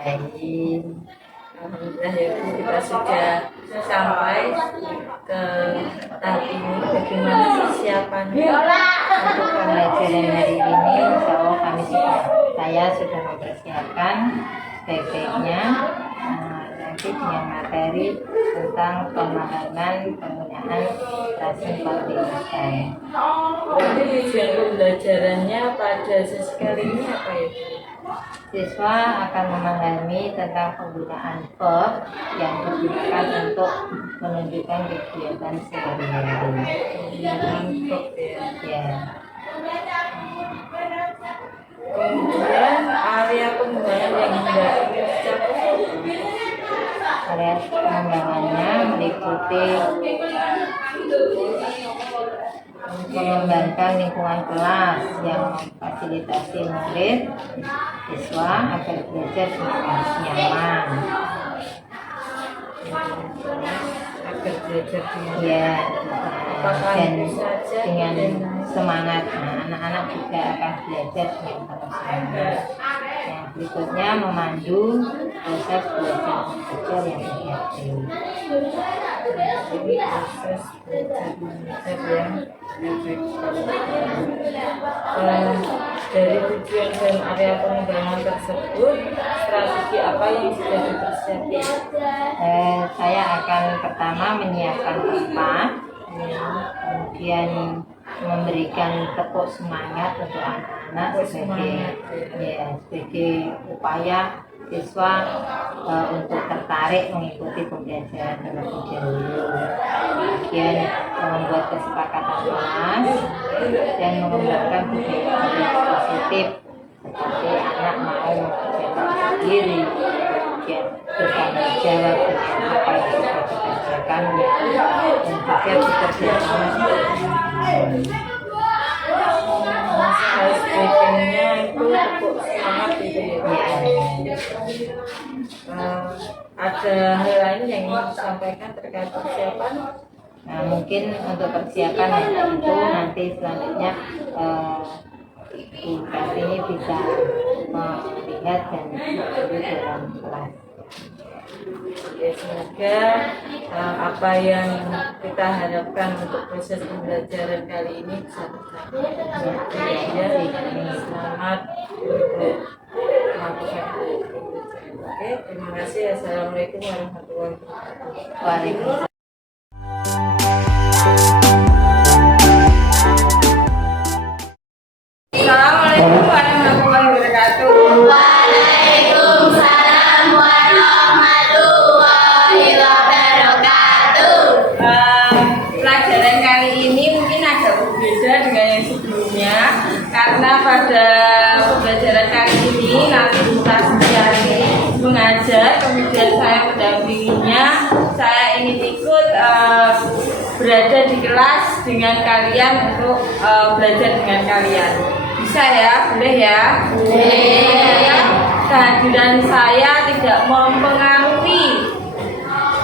Bismillahirrahmanirrahim. Alhamdulillah ya Bu, kita sudah sampai ke tahap ini. Bagaimana persiapannya untuk pembelajaran hari ini? Insya Allah saya sudah mempersiapkan sebaik-baiknya nanti dengan materi tentang pemahaman penggunaan lazim pendidikan. Jadi tujuan pembelajarannya pada sesi kali ini apa ya Bu? Siswa akan memahami tentang penggunaan verb yang digunakan untuk menunjukkan kegiatan sehari-hari. Kemudian area pengembangan yang hendak dicapai. Area pengembangannya meliputi mengembangkan lingkungan kelas yang memfasilitasi murid siswa agar belajar dengan nyaman, agar belajar dan dengan semangat. Anak-anak juga akan belajar dengan semangat. Yang berikutnya memandu proses belajar mengajar yang efektif. Jadi proses belajar mengajar yang efektif. Dari tujuan dan area pengembangan tersebut, strategi apa yang sudah dipersiapkan? Saya akan pertama menyiapkan tempat, kemudian memberikan tepuk semangat untuk anak-anak sebagai upaya siswa untuk tertarik mengikuti pembelajaran terlebih dahulu. Kemudian membuat kesepakatan kelas dan mengembangkan budaya positif seperti anak mau mengerjakan sendiri, kemudian bertanggung jawab dengan apa yang sudah dikerjakan dan juga bekerja sama. Sebagainya itu tepuk semangat gitu ya. Ada hal lain yang ingin disampaikan terkait persiapan? Nah, mungkin untuk persiapan itu nanti selanjutnya Bu Kartini bisa melihat dan di dalam kelas. Ya, semoga apa yang kita harapkan untuk proses pembelajaran kali ini bisa tercapai. Selamat melakukan pembelajaran. Oke, terima kasih. Assalamualaikum warahmatullahi wabarakatuh. Waalaikumsalam. Assalamualaikum warahmatullahi wabarakatuh. Waalaikumsalam warahmatullahi wabarakatuh. Pelajaran kali ini mungkin agak berbeda dengan yang sebelumnya, karena pada pembelajaran kali ini nanti kita sendiri mengajar, kemudian saya mendampinginya. Saya ingin ikut berada di kelas dengan kalian untuk belajar dengan kalian. Bisa ya? Boleh ya? Boleh. Kehadiran saya tidak mempengaruhi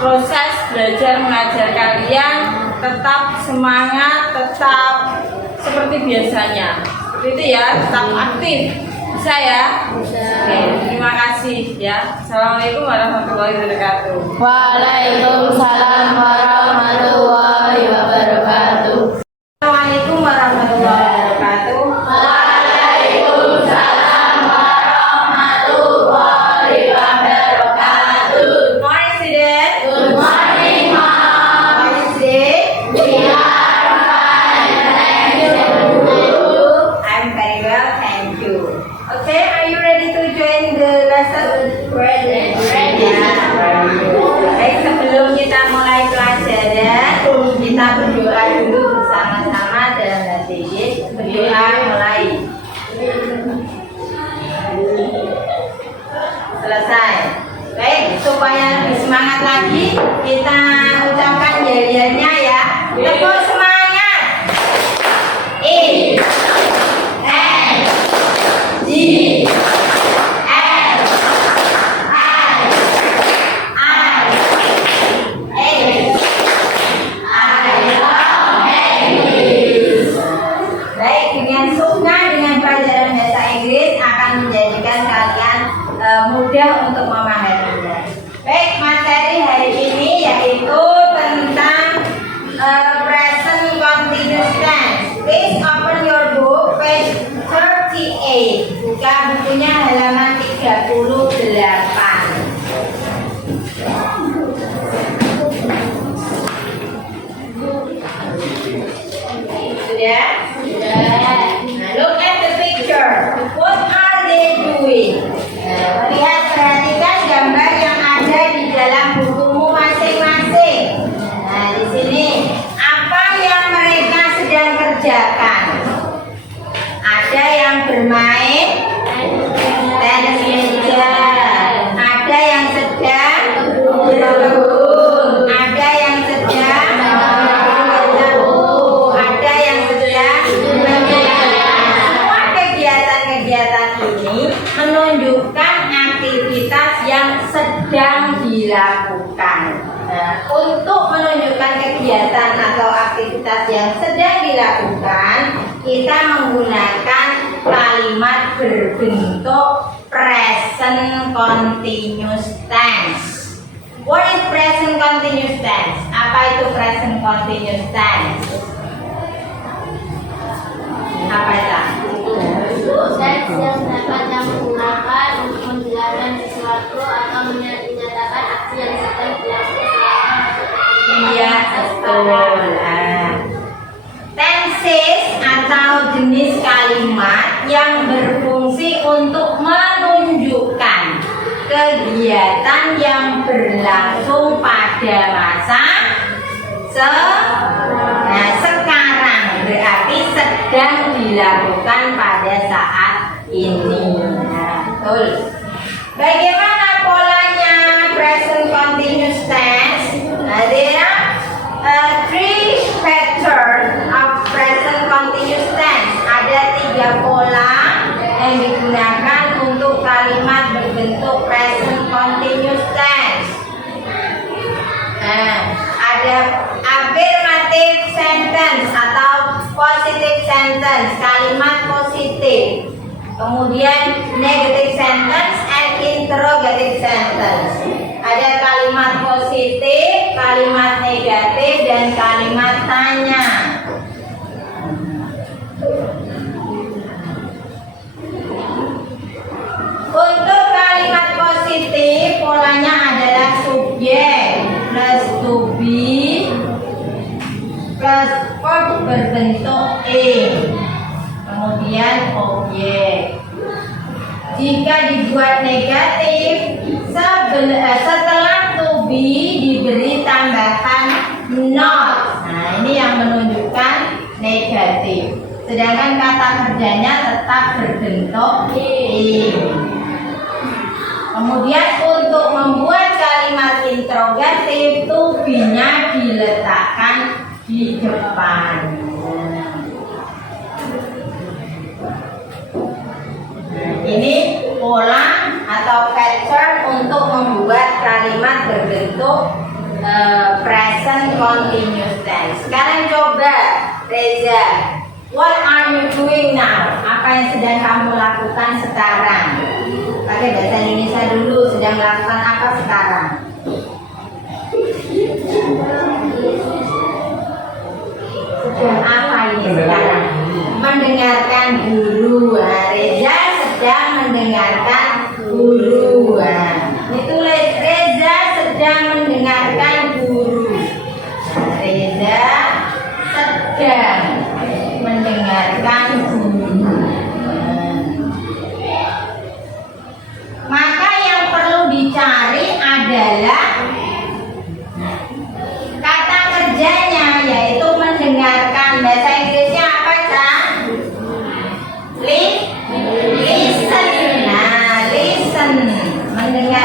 proses belajar mengajar kalian. Tetap semangat, tetap seperti biasanya. Seperti itu ya, tetap aktif. Bisa ya? Bisa. Oke, terima kasih ya. Assalamualaikum warahmatullahi wabarakatuh. Waalaikumsalam warahmatullahi wabarakatuh. Assalamualaikum warahmatullahi wabarakatuh. Waalaikumsalam warahmatullahi wabarakatuh. Good morning, student. Good morning, Mom. How are you today? We are fine, thank you. I'm very well, thank you. Okay, are you ready to join the lesson? Ready. Ya, baik, sebelum kita mulai pelajaran, kita berdoa dulu bersama-sama dalam bahasa Inggris. Berdoa mulai. Selesai. Baik, supaya lebih semangat lagi, kita ucapkan yel-yelnya ya. Tepuk semangat. I N G L baik, dengan suka dengan pelajaran bahasa Inggris akan menjadikan kalian mudah untuk Sudah? Nah, look at the picture. What are they doing? Nah, lihat, perhatikan gambar yang ada di dalam bukumu masing-masing. Nah, di sini apa yang mereka sedang kerjakan? Ada yang bermain tenis meja, ada yang sedang berkebun, ada yang sedang berbuku, ada yang sedang menyanyikan. Semua kegiatan-kegiatan ini menunjukkan aktivitas yang sedang dilakukan. Nah, untuk menunjukkan kegiatan atau aktivitas yang sedang dilakukan, kita menggunakan kalimat berbentuk present continuous tense. What is present continuous tense? Apa itu present continuous tense? Apa itu? Tense yang dapat menggunakan untuk menjelaskan sesuatu atau menyatakan aksi yang sedang dilakukan. Iya, betul. Tenses atau jenis kalimat yang berfungsi untuk menunjukkan kegiatan yang berlangsung pada masa sekarang, berarti sedang dilakukan pada saat ini. Nah, betul. Bagaimana polanya present continuous tense? Nah, there are three patterns of present continuous tense. Ada 3 pola yang digunakan untuk kalimat berbentuk present continuous tense. Nah, ada affirmative sentence atau positive sentence, kalimat positif. Kemudian negative sentence and interrogative sentence. Ada kalimat positif, kalimat negatif, dan kalimat tanya. Untuk kalimat positif, polanya adalah subjek plus to be plus verb berbentuk ing, kemudian objek. Jika dibuat negatif, setelah to be diberi tambahan not. Nah, ini yang menunjukkan negatif. Sedangkan kata kerjanya tetap berbentuk ing. Kemudian untuk membuat kalimat interrogatif, to be-nya diletakkan di depan. Ini pola atau pattern untuk membuat kalimat berbentuk present continuous tense. Sekarang coba Reza, what are you doing now? Apa yang sedang kamu lakukan sekarang? Pakai bahasa Indonesia dulu, sedang melakukan apa sekarang? Sedang apa ini sekarang? Mendengarkan guru. Nah, Reza sedang mendengarkan guru. Nah, ditulis Reza sedang mendengarkan guru. Nah, Reza sedang mendengarkan guru. Maka yang perlu dicari adalah kata kerjanya, yaitu mendengarkan. Bahasa Inggrisnya apa, Cak? Listen. Nah, listen. Mendengarkan.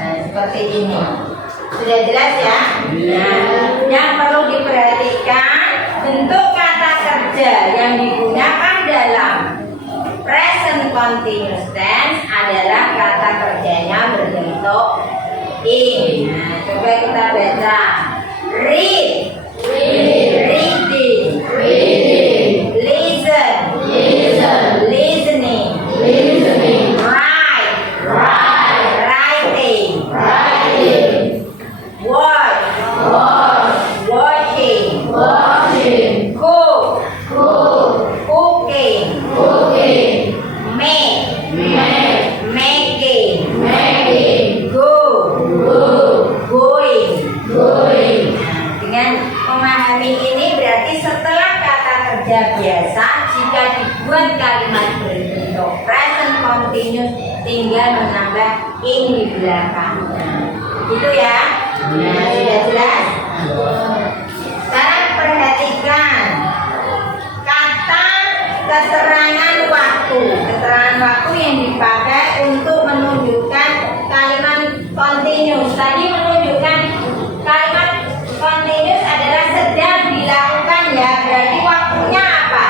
Nah, seperti ini. Sudah jelas ya? Nah, yang perlu diperhatikan bentuk kata kerja yang digunakan dalam present continuous tense adalah kata kerjanya berbentuk in. Nah, coba kita baca. Read, reading, listen, listening, write, writing, watch, watching, cook, cooking, make, making, go, going. Dengan memahami ini berarti setelah kata kerja biasa, jika dibuat kalimat berbentuk present continuous tinggal menambah in di belakangnya. Itu ya. Nah, sudah jelas? Sekarang perhatikan kata keterangan waktu. Keterangan waktu yang dipakai untuk menunjukkan kalimat continuous. Tadi menunjukkan kalimat continuous adalah sedang dilakukan ya. Berarti waktunya apa?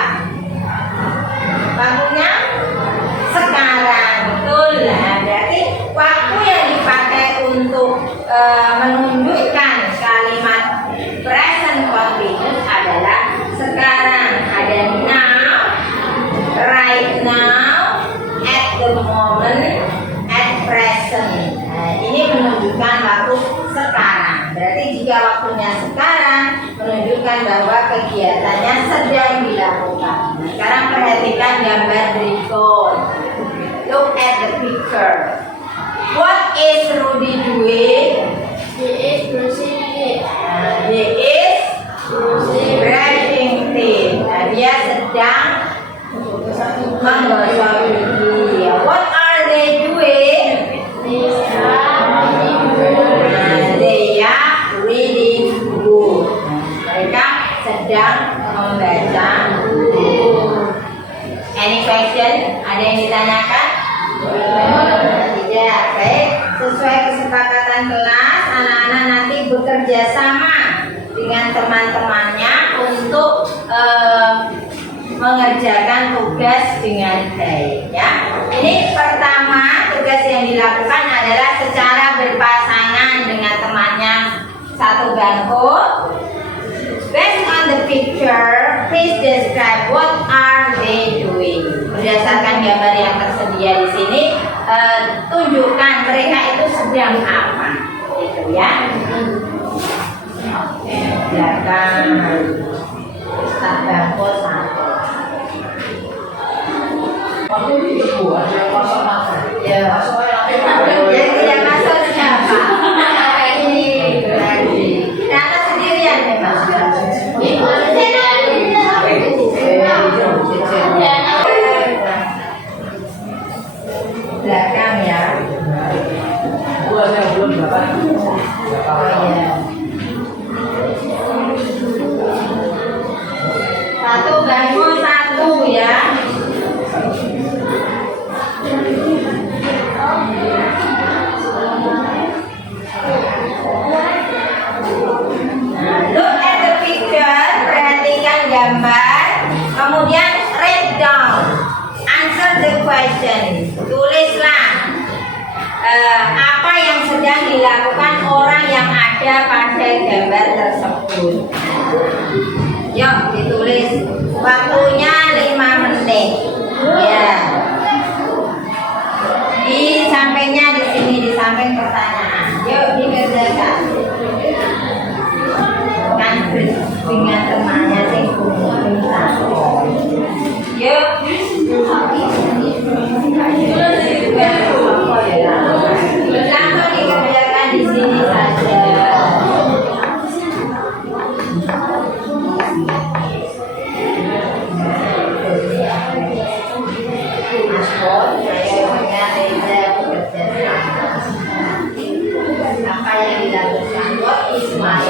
Waktunya sekarang. Betul lah. Berarti waktu yang dipakai untuk menunjukkan kalimat present continuous adalah sekarang. Ada now, right now, at the moment, at present. Nah, ini menunjukkan waktu sekarang. Berarti jika waktunya sekarang menunjukkan bahwa kegiatannya sedang dilakukan. Nah, sekarang perhatikan gambar berikut. Look at the picture. What is Rudy doing? He is brushing teeth. Nah, dia sedang menggosok gigi. What are they doing? They are reading book. Mereka sedang membaca buku. Any question? Ada yang ditanyakan? Tidak. Baik. Sesuai kesepakatan kelas, anak-anak nanti bekerja sama dengan teman-temannya untuk mengerjakan tugas dengan baik ya. Ini pertama, tugas yang dilakukan adalah secara berpasangan dengan temannya satu bangku. Based on the picture, please describe what are they doing. Berdasarkan gambar yang tersedia di sini, tunjukkan mereka itu sedang apa. Itu ya. Oke, belakang tak bangku satu. Waktu itu buat yang masuk masuk. Ya, yang tidak masuk siapa? Ini berarti. Karena sendirian memang. Belakang ya. Buatnya belum dapat. Oh iya. Satu bangku satu ya. Look at the picture, perhatikan gambar, kemudian write down, answer the question, tulislah apa yang sedang dilakukan orang yang ada pada gambar tersebut. Yuk ditulis, waktunya 5 menit. Ya. Di sampingnya di sini, di samping pertanyaan. Yuk dikerjakan. Kan dengan temannya sing minta. Yuk. Langsung dikerjakan di sini saja. Apa yang dilakukan? What is my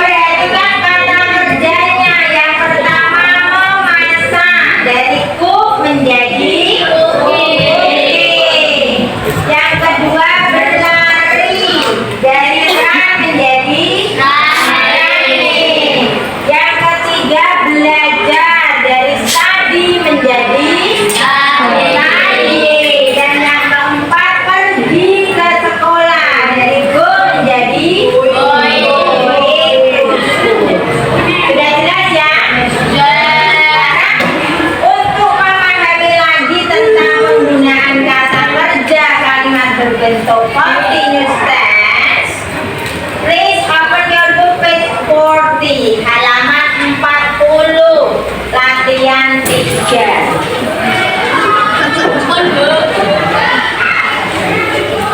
Perhatikan kata kerjanya. Yang pertama memasak, dari cook menjadi cooking. Yang kedua berlari, dari run menjadi running. Yang ketiga belajar, dari study menjadi study. Dan yang keempat pergi ke sekolah, dari go menjadi going. Sudah jelas ya? Sekarang untuk memahami lagi tentang penggunaan kata kerja kalimat berbentuk continuous tense, please open your book page 40, halaman 40, latihan 3.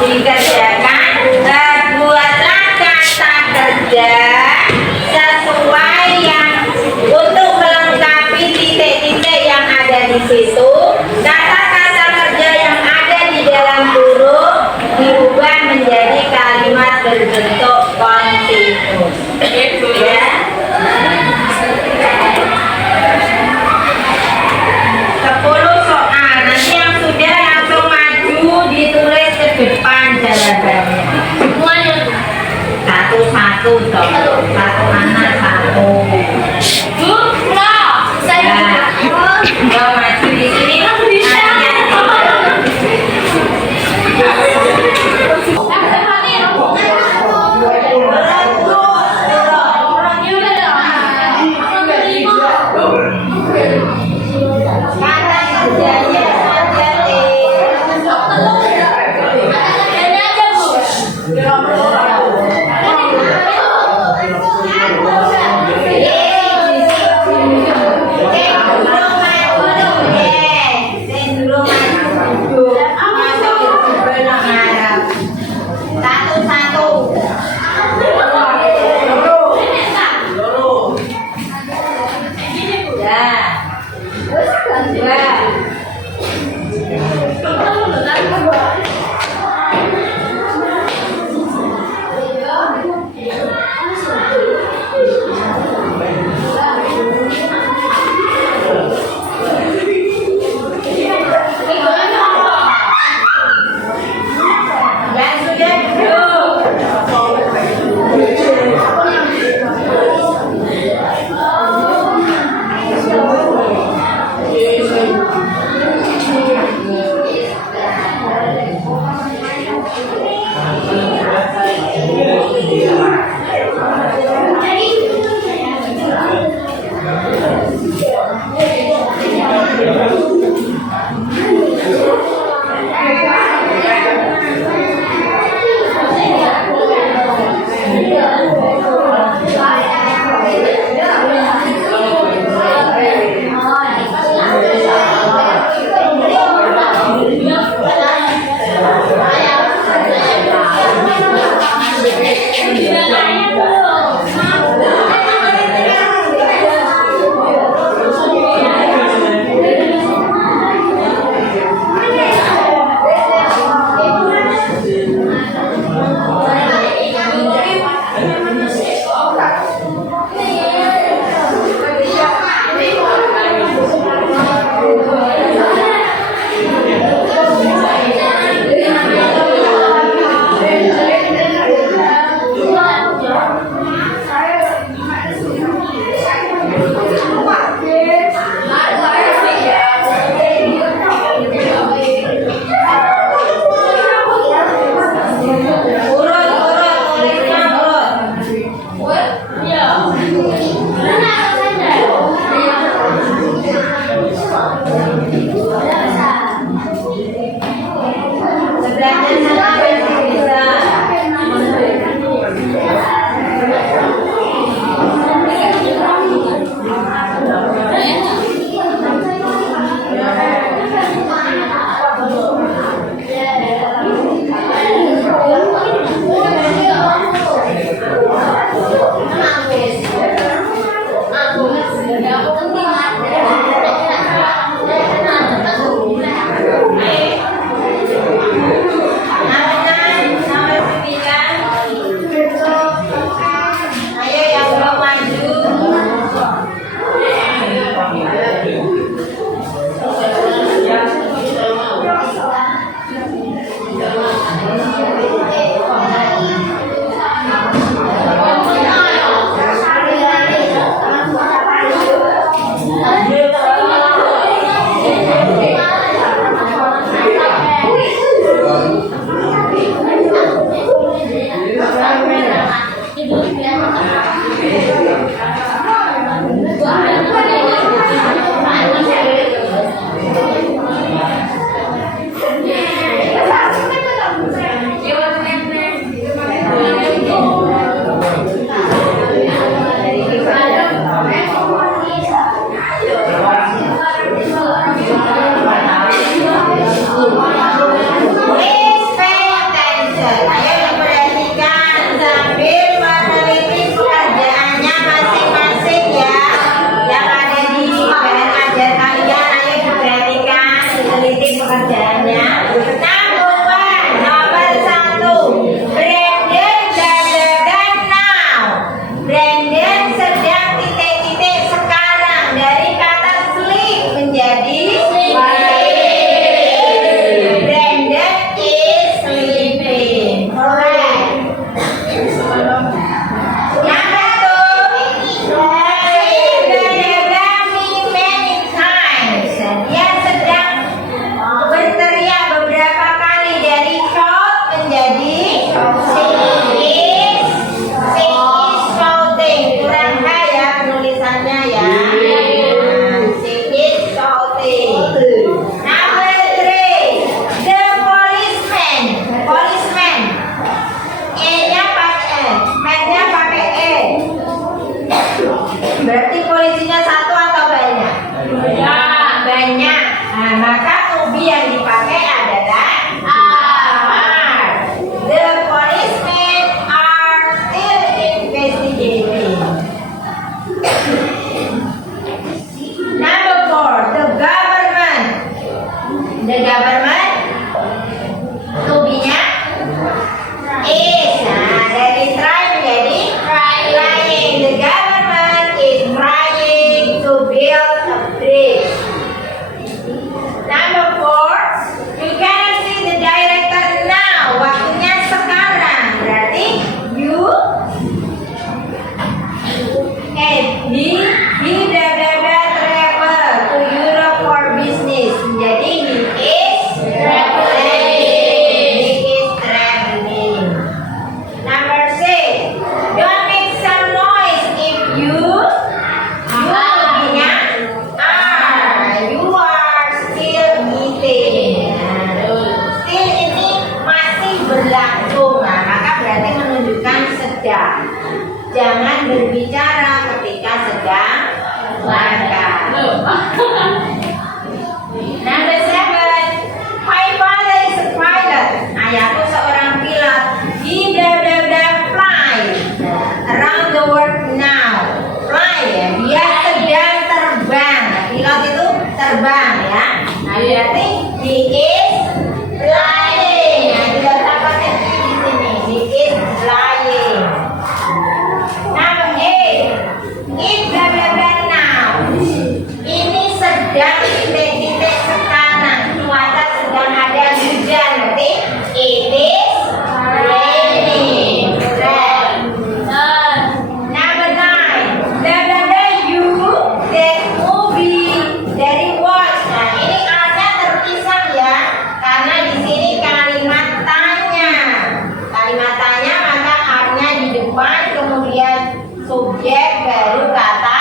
Dikerjakan, buatlah kata kerja sesuai yang untuk melengkapi titik-titik yang ada di situ. Kata-kata kerja yang ada di dalam huruf diubah menjadi kalimat berbentuk continuous. Ya. 10 soal, nanti yang sudah langsung maju ditulis ke depan jawabannya. Semuanya. Satu-satu dong, satu anak satu. Saya Kalau maju di sini kata kerjanya saja She is shouting. Kurang H ya penulisannya ya. She is shouting. Number 3, the policeman. Policeman. E-nya pakai E, man-nya pakai E. Berarti polisinya satu atau banyak? Banyak. Nah, maka to be yang dipakai adalah are. The policemen are still investigating. Number 4, the government. The government, to be-nya is. Nah, dari try menjadi trying. The government is trying to build a bridge. Number 4, you cannot see the director now. Waktunya sekarang. Berarti you he travel to Europe for business. Jadi he is traveling. He is traveling. Number 6, don't make some noise if you nya are. You are still eating. Still ini masih berlangsung. Nah, maka berarti menunjukkan sedang. Jangan berbicara ketika sedang makan. Number 7, my father is a pilot. Ayahku seorang pilot. He blah blah blah fly around the world now. Fly ya, dia sedang terbang. Pilot itu terbang ya. Nah, berarti he is flying. Nah, tidak usah pakai di sini. He is flying. Number 8, it blah blah blah now. Ini sedang titik-titik sekarang. Cuaca sedang ada hujan. Berarti it is raining. Number 9, blah blah blah you that movie dari watch. Nah, ini artinya terpisah ya, karena di sini kalimat tanya. Kalimat tanya maka artinya di depan, kemudian subjek baru kata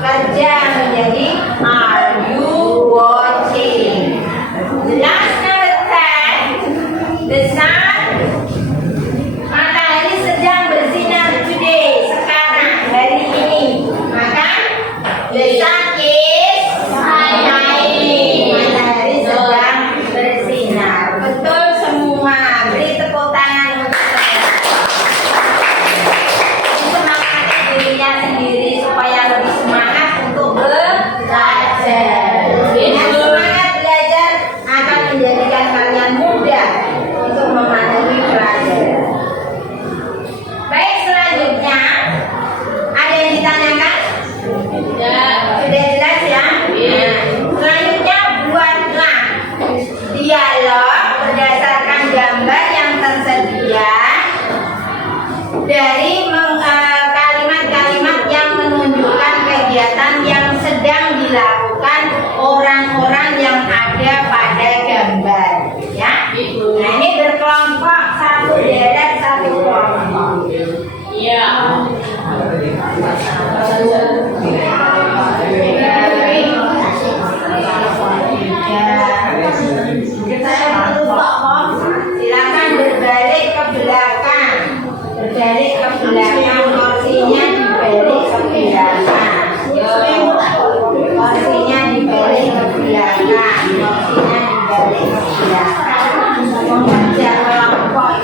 kerja menjadi are you watching. The last number 10, the sun. Matahari sedang bersinar today, sekarang, hari ini. Maka the sun is shining. Matahari sedang bersinar. Betul semua. Beri tepuk tangan untuk saya. Semangati dirinya sendiri supaya lebih semangat untuk belajar. Dengan semangat belajar akan menjadikan kalian mudah untuk memahami pelajaran. Baik, selanjutnya ada yang ditanyakan? Sudah jelas ya? Selanjutnya buatlah dialog berdasarkan gambar yang tersedia dari kalimat-kalimat yang menunjukkan kegiatan yang sedang dilakukan orang-orang yang ada pada gambar ya. Nah, ini berkelompok, satu deret, satu kelompok. Iya. Silakan berbalik ke belakang. Berbalik ke belakang, kursinya dibalik ke belakang. Kursinya dibalik ke belakang. Kursinya dibalik ke belakang. Membaca kelompok.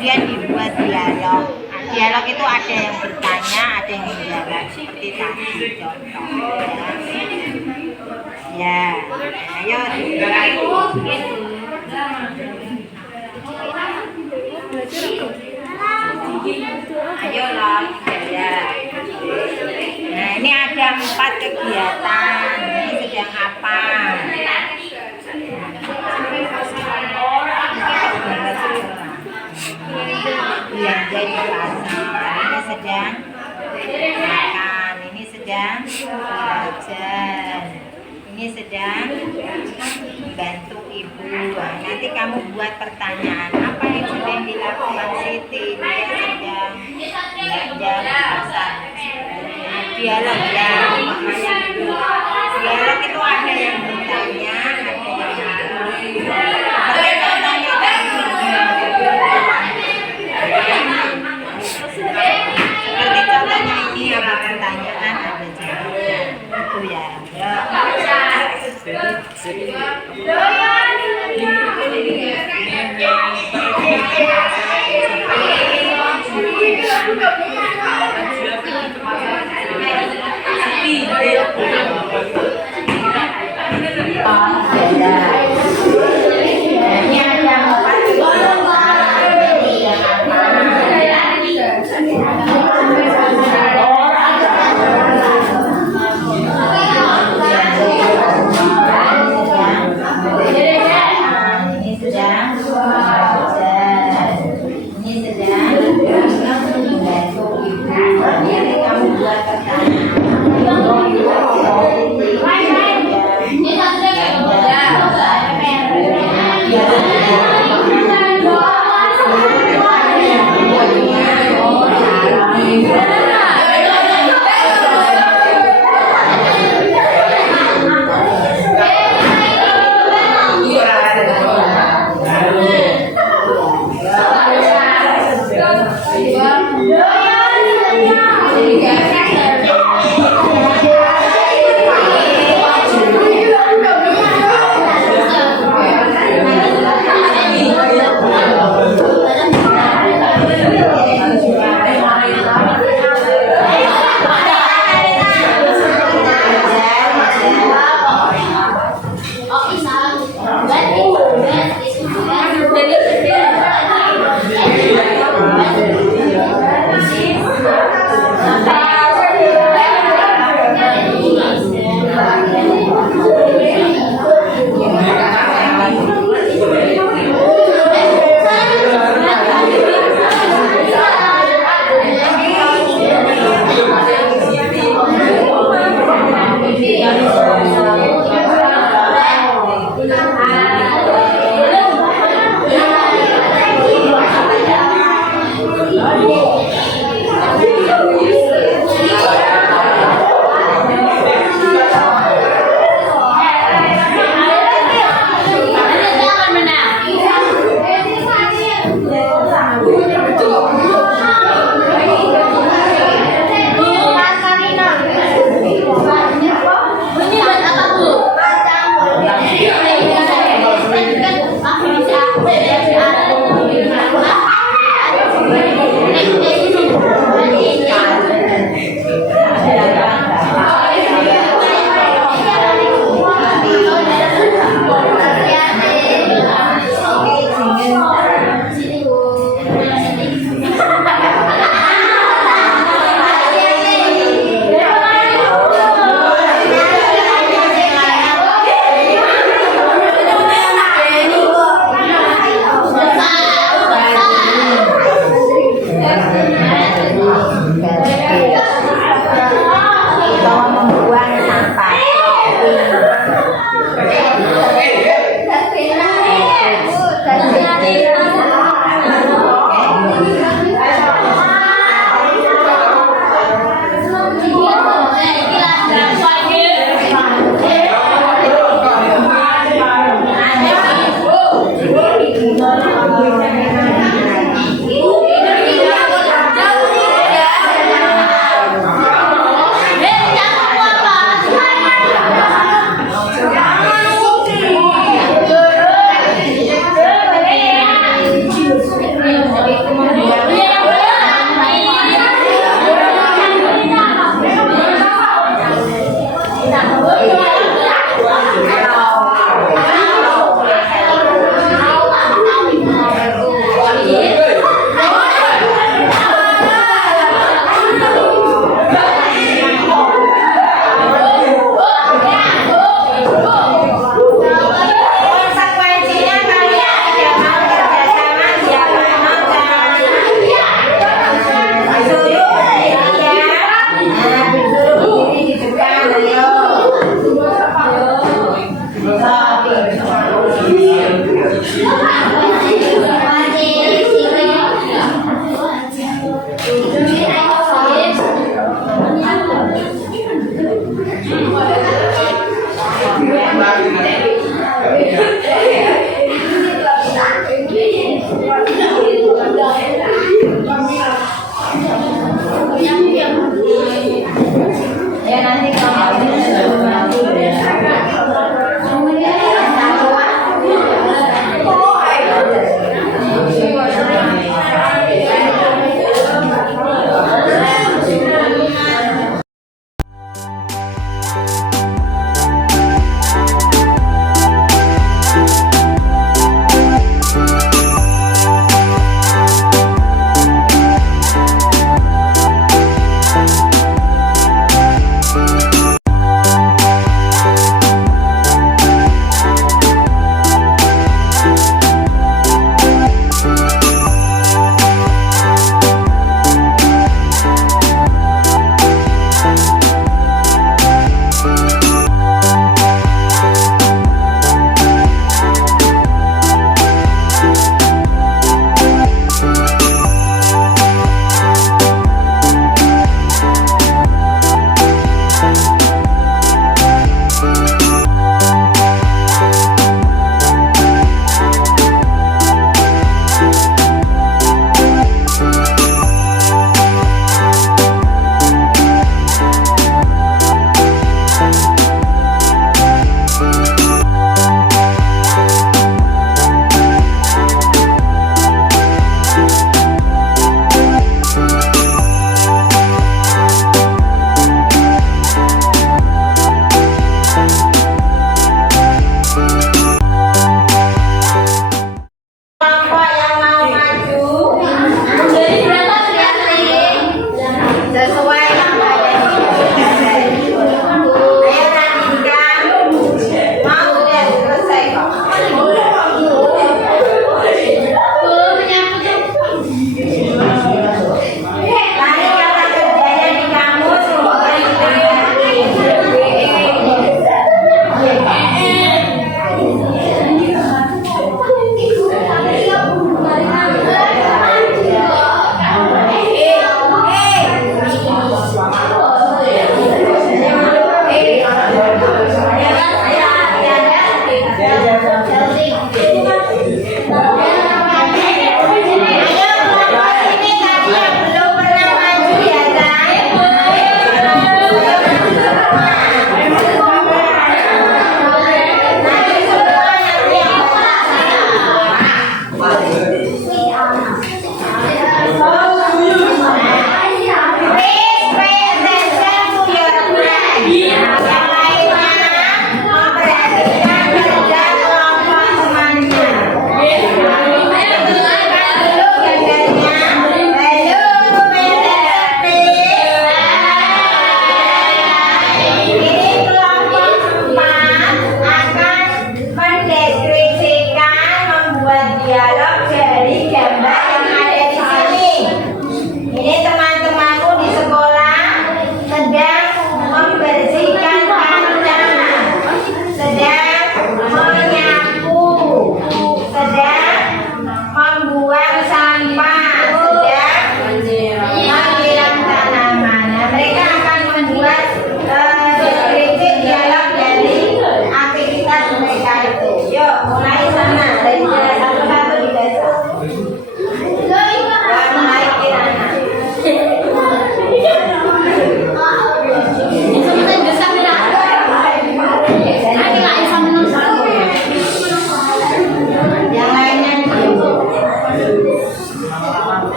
kemudian dibuat dialog. Nah, dialog itu ada yang bertanya, ada yang menjawab seperti tadi contoh ya. Ya, ayo dibuat. Ayo lah ya. Nah, ini ada 4 kegiatan. Ini sedang apa? Belanja di pasar. Ini sedang makan. Ini sedang belajar. Ini sedang membantu ibu. Nah, nanti kamu buat pertanyaan. Apa yang sedang dilakukan Siti? Dia sedang belanja di pasar. Dialog ya. Makanya dialog itu ada yang bertanya, ada yang seperti contohnya ini ada pertanyaan, ada jawabnya. Itu ya.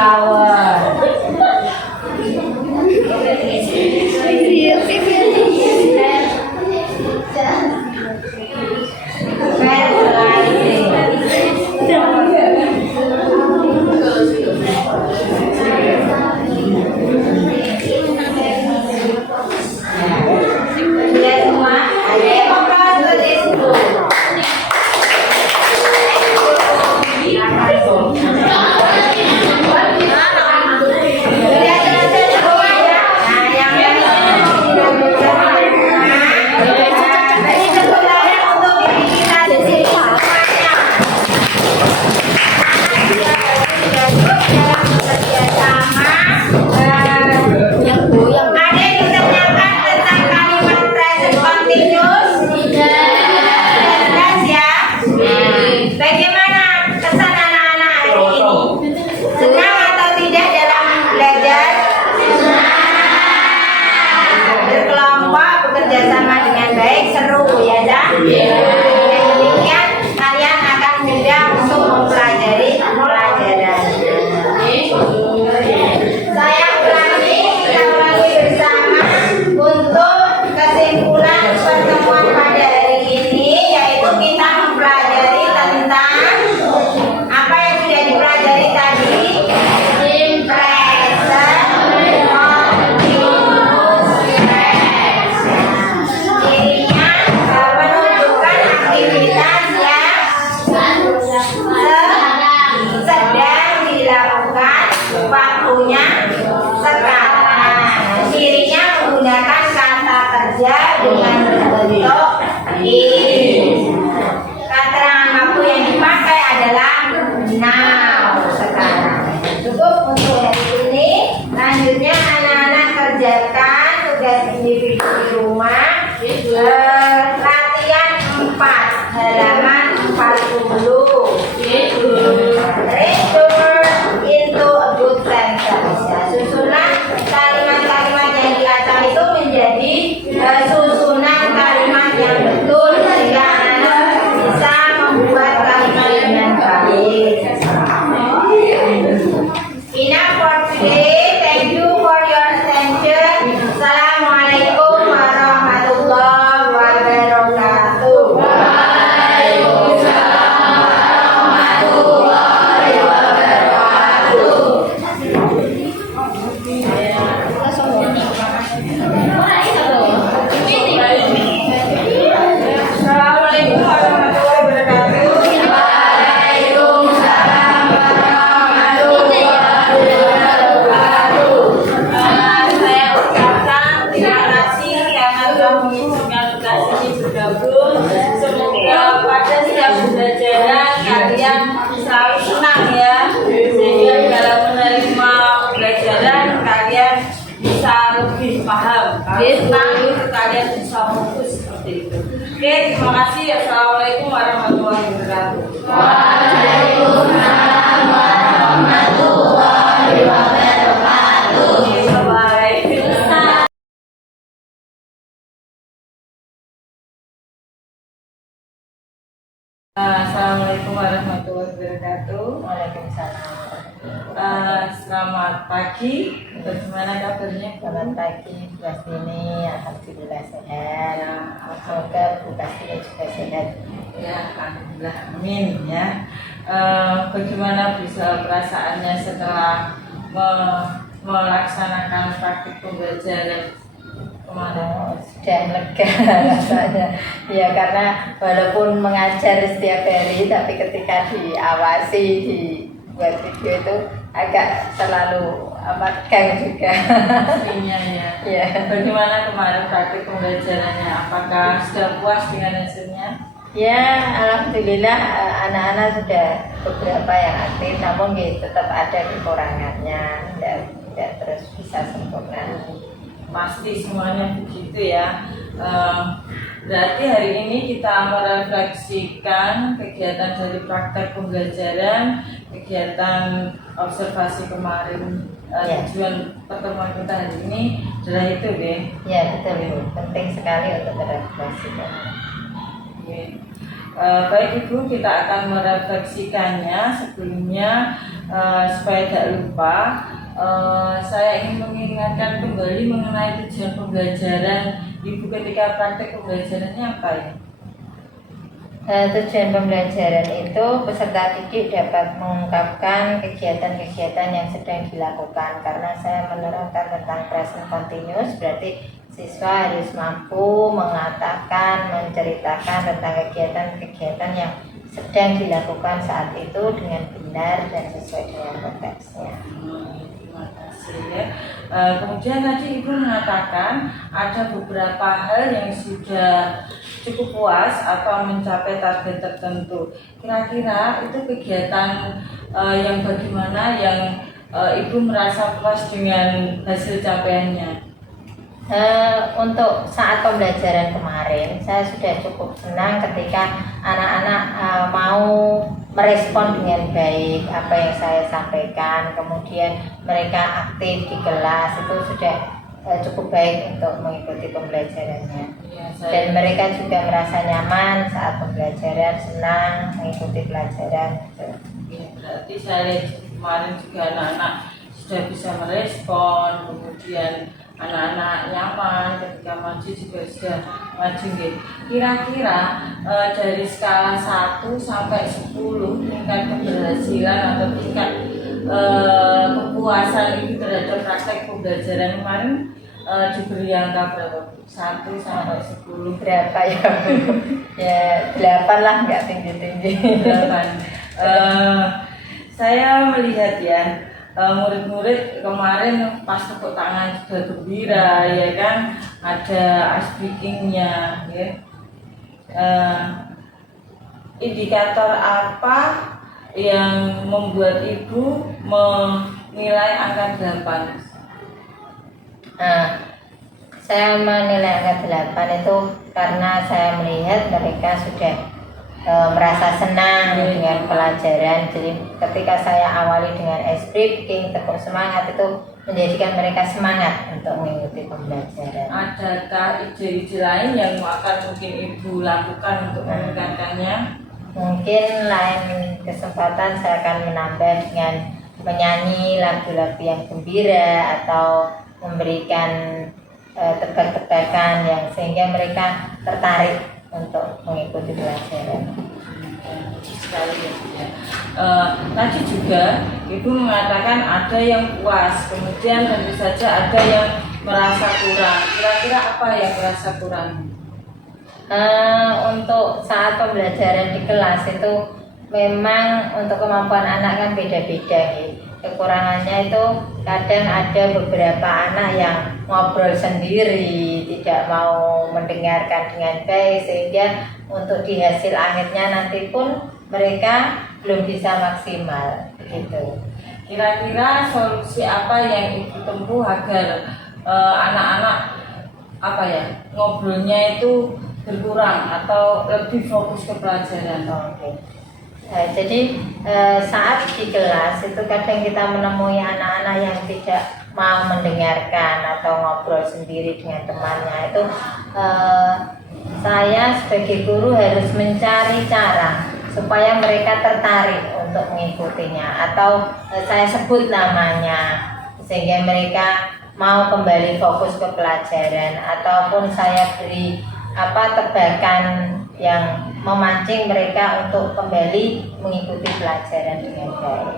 flower. Sudah semua? Ada yang mau ke situ? Sudah selesai semua ya? Nah, yang ini sebenarnya untuk diri kita sendiri semuanya. Ada yang ditanyakan tentang kalimat present continuous? Jelas ya? Bagaimana kesan anak-anak hari ini? Senang atau tidak dalam belajar? Berkelompok, bekerja sama dengan baik, seru ya, Zah? Dengan demikian kalian akan mudah untuk mempelajari pelajaran. Saya ulangi, kita ulangi bersama untuk kesimpulan pertemuan pada hari ini, yaitu kita mempelajari tentang apa yang sudah dipelajari tadi. Cirinya menunjukkan aktivitas yang sedang dilakukan, waktunya sekarang. Cirinya menggunakan kata kerja dengan bentuk is. Keterangan waktu yang dipakai adalah now, sekarang. Cukup untuk hari ini. Lanjutnya anak-anak kerjakan tugas individu di rumah. Latihan 4 halaman 40. Return into a good sentence. Ya, susunan kalimat-kalimat yang di atas itu menjadi susunan kalimat yang betul sehingga anak bisa membuat kalimat dengan baik. Enough for today. Thank you for your attention. Assalamualaikum warahmatullahi wabarakatuh. Assalamualaikum warahmatullahi wabarakatuh. Saya ucapkan terima kasih karena telah mengizinkan tugas ini bergabung. Semoga pada setiap pembelajaran kalian selalu senang ya, sehingga dalam menerima pembelajaran kalian bisa lebih paham. Kalau senang itu kalian bisa fokus seperti itu. Oke, terima kasih. Assalamualaikum warahmatullahi wabarakatuh. Waalaikumsalam warahmatullahi wabarakatuh. Bye-bye. Assalamualaikum warahmatullahi wabarakatuh. Waalaikumsalam. Selamat pagi. Bagaimana kabarnya? Selamat pagi, Bu Kastini. Alhamdulillah sehat. Semoga Bu Kastini juga sehat. Ya, alhamdulillah. Amin ya. Bagaimana bisa perasaannya setelah melaksanakan praktik pembelajaran kemarin? Sudah lega rasanya. Ya, karena walaupun mengajar setiap hari, tapi ketika diawasi dibuat video itu agak terlalu tegang juga. Pastinya ya. Ya. Bagaimana kemarin praktik pembelajarannya? Apakah sudah puas dengan hasilnya? Ya, alhamdulillah anak-anak sudah beberapa yang aktif, namun tetap ada kekurangannya, tidak terus bisa sempurna. Pasti semuanya begitu ya. Berarti hari ini kita merefleksikan kegiatan dari praktek pembelajaran, kegiatan observasi kemarin. Ya. Tujuan pertemuan kita hari ini adalah itu, deh. Ya, betul Bu. Penting sekali untuk merefleksikan. Baik Ibu, kita akan merefleksikannya. Sebelumnya supaya tidak lupa, saya ingin mengingatkan kembali mengenai tujuan pembelajaran Ibu ketika praktek pembelajarannya apa ya? Tujuan pembelajaran itu peserta didik dapat mengungkapkan kegiatan-kegiatan yang sedang dilakukan. Karena saya menerangkan tentang present continuous, berarti siswa harus mampu mengatakan, menceritakan tentang kegiatan-kegiatan yang sedang dilakukan saat itu dengan benar dan sesuai dengan konteksnya. Terima kasih ya. Kemudian tadi Ibu mengatakan ada beberapa hal yang sudah cukup puas atau mencapai target tertentu. Kira-kira itu kegiatan yang bagaimana yang Ibu merasa puas dengan hasil capaiannya? Untuk saat pembelajaran kemarin, saya sudah cukup senang ketika anak-anak mau merespon dengan baik apa yang saya sampaikan, kemudian mereka aktif di kelas, itu sudah cukup baik untuk mengikuti pembelajarannya. Ya, Dan mereka juga merasa nyaman saat pembelajaran, senang mengikuti pelajaran. ya, berarti saya lihat kemarin juga anak-anak sudah bisa merespon, kemudian anak-anak nyaman ketika maju juga sudah maju gitu. Kira-kira dari skala 1 sampai 10 tingkat keberhasilan atau tingkat kepuasan itu terhadap praktek pembelajaran kemarin diberi angka berapa? 1 sampai 10 Berapa ya? Ya 8 lah, nggak tinggi-tinggi. 8. Saya melihat ya, murid-murid kemarin pas tepuk tangan juga gembira ya kan, ada ice breaking-nya ya. Indikator apa yang membuat Ibu menilai angka 8? Saya menilai angka 8 itu karena saya melihat mereka sudah merasa senang dengan pelajaran. Jadi ketika saya awali dengan ice breaking, tepuk semangat, itu menjadikan mereka semangat untuk mengikuti pembelajaran. Adakah ide-ide lain yang akan mungkin Ibu lakukan untuk meningkatkannya? Mungkin lain kesempatan saya akan menambah dengan menyanyi lagu-lagu yang gembira atau memberikan tebak-tebakan yang sehingga mereka tertarik untuk mengikuti pelajaran. Sekali ya. Tadi juga Ibu mengatakan ada yang puas, kemudian tentu saja ada yang merasa kurang. Kira-kira apa yang merasa kurang? Untuk saat pembelajaran di kelas itu memang untuk kemampuan anak kan beda-beda gitu. Kekurangannya itu kadang ada beberapa anak yang ngobrol sendiri, tidak mau mendengarkan dengan baik, sehingga untuk di hasil akhirnya nanti pun mereka belum bisa maksimal gitu. Kira-kira solusi apa yang Ibu tempuh agar anak-anak apa ya, ngobrolnya itu berkurang atau lebih fokus ke pelajaran? Jadi saat di kelas itu kadang kita menemui anak-anak yang tidak mau mendengarkan atau ngobrol sendiri dengan temannya. Itu saya sebagai guru harus mencari cara supaya mereka tertarik untuk mengikutinya, atau saya sebut namanya sehingga mereka mau kembali fokus ke pelajaran, ataupun saya beri tebakan yang memancing mereka untuk kembali mengikuti pelajaran dengan baik.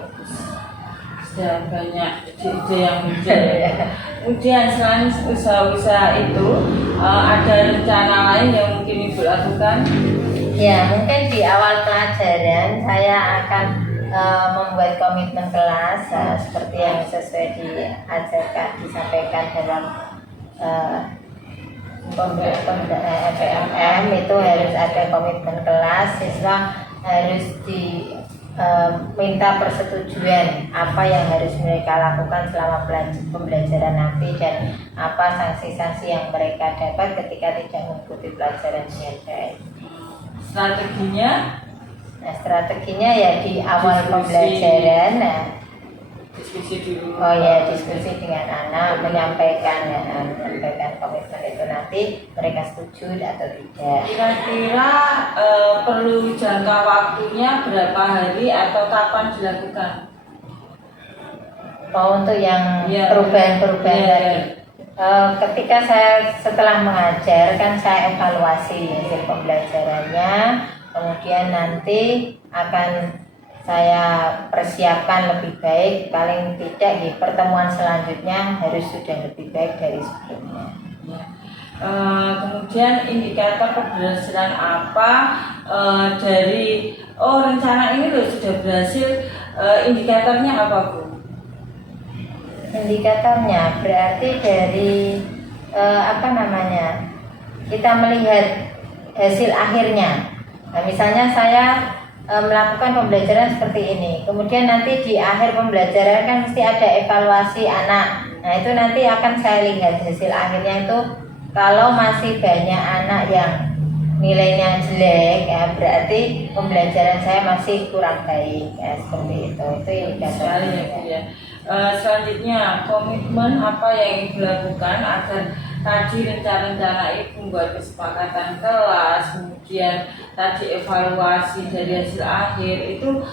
Sudah banyak ide yang muncul ya. Kemudian selain usaha-usaha itu, ada rencana lain yang mungkin Ibu lakukan? Ya, mungkin di awal pelajaran saya akan membuat komitmen kelas seperti yang sesuai disampaikan dalam PMM itu harus ada komitmen kelas, siswa harus minta persetujuan apa yang harus mereka lakukan selama pembelajaran nanti dan apa sanksi-sanksi yang mereka dapat ketika tidak mengikuti pelajaran dengan baik. Strateginya ya di awal pembelajaran. Diskusi dulu. Oh ya, diskusi dengan anak, menyampaikan komitmen itu, nanti mereka setuju atau tidak. Kira-kira perlu jangka waktunya berapa hari atau kapan dilakukan? untuk yang Iya. perubahan-perubahan Iya, tadi. iya. Ketika saya setelah mengajar kan saya evaluasi hasil pembelajarannya, kemudian nanti akan saya persiapkan lebih baik, paling tidak di pertemuan selanjutnya harus sudah lebih baik dari sebelumnya. Ya. Kemudian indikator keberhasilan apa dari rencana ini loh sudah berhasil, indikatornya apa Bu? Indikatornya berarti dari kita melihat hasil akhirnya. Nah, misalnya saya melakukan pembelajaran seperti ini, kemudian nanti di akhir pembelajaran kan mesti ada evaluasi anak. Nah itu nanti akan saya lihat hasil akhirnya itu. Kalau masih banyak anak yang nilainya jelek, ya berarti pembelajaran saya masih kurang baik, ya seperti itu. Itu Sekali ya, Bu, ya. Selanjutnya komitmen apa yang dilakukan agar tadi rencana-rencana itu membuat kesepakatan kelas, kemudian tadi evaluasi dari hasil akhir itu,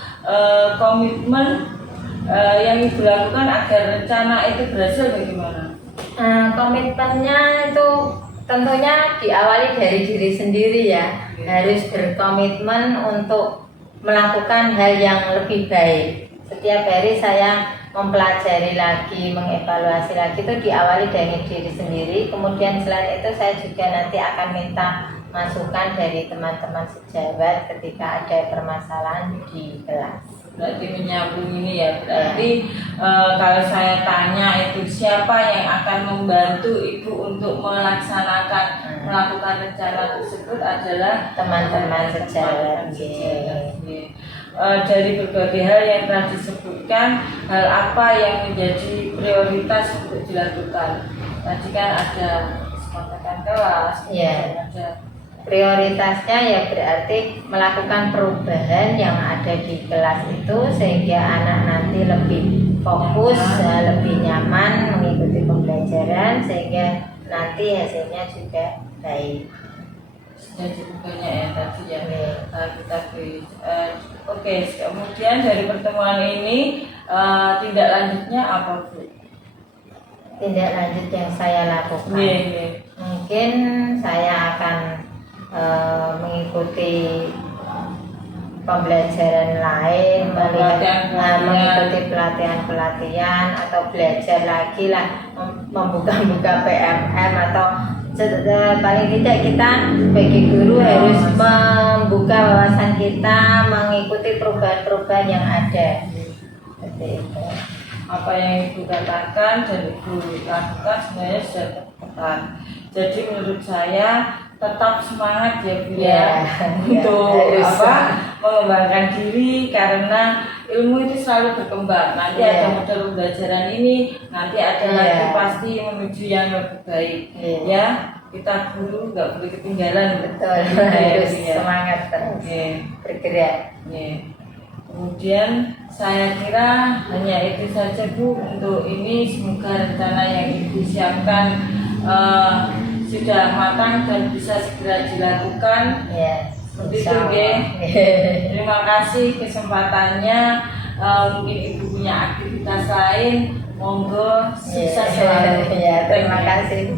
komitmen yang dilakukan agar rencana itu berhasil bagaimana? Komitmennya itu tentunya diawali dari diri sendiri ya. Harus berkomitmen untuk melakukan hal yang lebih baik. Setiap hari saya mempelajari lagi, mengevaluasi lagi, itu diawali dari diri sendiri. Kemudian selain itu saya juga nanti akan minta masukan dari teman-teman sejawat ketika ada permasalahan di kelas. Berarti menyambung ini ya, berarti kalau saya tanya itu siapa yang akan membantu Ibu untuk melaksanakan melakukan rencana tersebut adalah Teman-teman sejawat. Dari berbagai hal yang telah disebutkan, hal apa yang menjadi prioritas untuk dilakukan? Tadi kan ada kesepakatan kelas, Iya. ada Prioritasnya ya berarti melakukan perubahan yang ada di kelas itu sehingga anak nanti lebih fokus, lebih nyaman mengikuti pembelajaran sehingga nanti hasilnya juga baik. sudah cukup banyak ya tadi ya, kita beri. Oke, kemudian dari pertemuan ini tindak lanjutnya apa Bu? Tindak lanjut yang saya lakukan, mungkin saya akan mengikuti pembelajaran lain, mengikuti pelatihan-pelatihan atau belajar lagi lah, membuka-buka PMM atau paling tidak kita sebagai guru harus membuka wawasan kita, mengikuti perubahan-perubahan yang ada. Seperti itu. Apa yang Ibu katakan dan Ibu lakukan sebenarnya sudah tepat. Jadi menurut saya tetap semangat ya Bu ya, untuk mengembangkan diri, karena ilmu itu selalu berkembang. Nanti ada model pembelajaran ini, nanti ada lagi pasti menuju yang lebih baik. Ya, kita guru nggak boleh ketinggalan. Betul, harus semangat terus bergerak. Kemudian saya kira hanya itu saja Bu untuk ini. Semoga rencana yang Ibu siapkan sudah matang dan bisa segera dilakukan. Seperti itu, terima kasih kesempatannya. Mungkin Ibu punya aktivitas lain, monggo sukses selalu. Terima kasih.